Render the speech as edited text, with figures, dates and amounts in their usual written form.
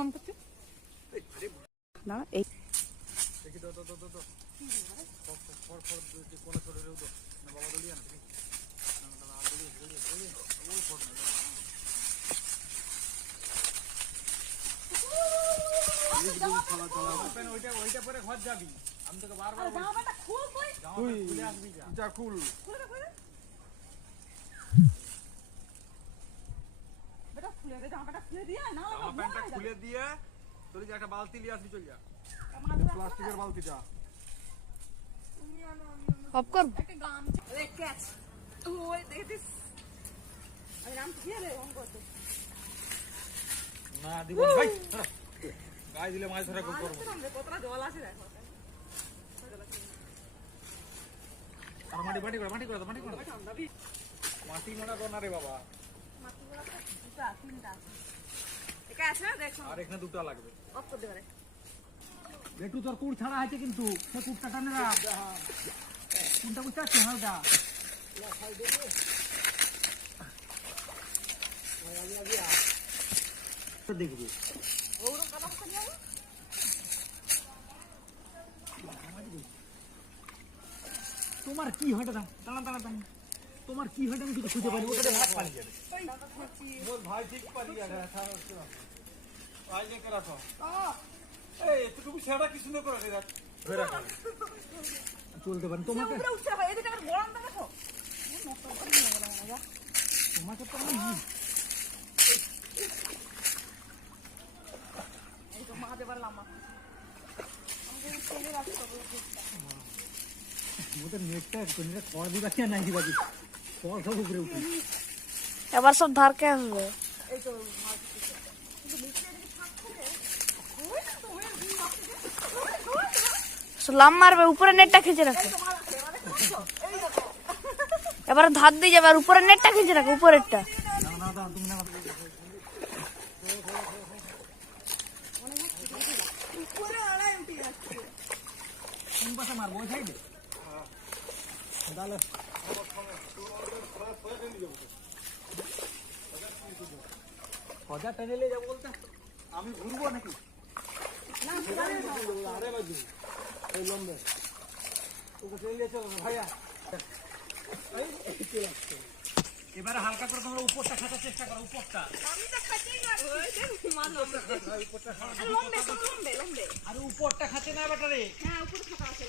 on করছে না এই দেখি তো ফর কোলা ছোট রেও তো না বাবা দলিয়া না ঠিক না না দলিয়া ও ফর না ওইটা পরে ঘর যাবি আমি তোকে বারবার জামাটা খুল তুই খুলে আসবি যা যা খুল বেটা খুলে দে জামাটা খুলে দিয়ে না জামা প্যান্টটা খুলে দিয়ে তুই যে একটা বালতি নিয়ে আসবি চল যা প্লাস্টিকের বালতিটা অফ কর একটা গামছা রে ক্যাচ ওই দেখিস আমি নাম কি রে অন করতে না দিব ভাই গায়ে দিলে মাছ ধরা করব কতটা জল আছে দেখো আর মাটি করে মাটি নোনা কর না রে বাবা মাটি গুলো দুটো তিনটা একা আছে দেখো আর এখানে দুটো লাগবে অফ করে দে পারে বেটু তোর কুড় ছাড়া আছে কিন্তু সে কুড়টা টানে না কোনটা বুঝতে পারছিস হালকা দেখবি ওরকম কথা বলতে যাবো তোমার কি হয় দাঁড়া তোমার কি হয় আমি কিছু খুঁজে পারি ওটাতে ভাত পানি যাবে মোর ভাই ঠিক পারি আর ভাই যে করা তো এই এতটুকু সেটা কি সুন্দর করে রে ধরে রাখ চলতে পারি তোমাকে উপরে উঠছে ভাই এদিকে আমার গরম দেখো তোমাকে তো আমি এই তো মা দেবার লামা আমাকে ছেলে রাখতে হবে ওদের নেটটা কোনটা খড় দিবা কি নাই দিবা কি খড় সব উপরে উঠে এবার সব ধারকে আসবে এই তো মা কিন্তু নিচে এদিকে থাকছে ওই না তো ওই দুই মাসে লাম মারবে উপরে নেটটা খিঁচে রাখো এবার ধার দিয়ে যাবে আর উপরে নেটটা খিঁচে রাখো উপরেরটা না তুমি না উপরে আড়াই উঠে যাচ্ছে কোন পাশে মারবো ওই সাইডে তাহলে খোঁজা টেনে যাবো বলতে আমি ঘুরবো নাকি আরে বাজু এই লম্বে তোকে চলে চল ভাইয়া এবারে হালকা করে তোমরা উপরটা খাটার চেষ্টা করো উপরটা আমি তো খাচ্ছি না ওই যে মা লম্বে লম্বে আরে উপরটা খাচ্ছে না বেটা রে হ্যাঁ উপরে থাকা আছে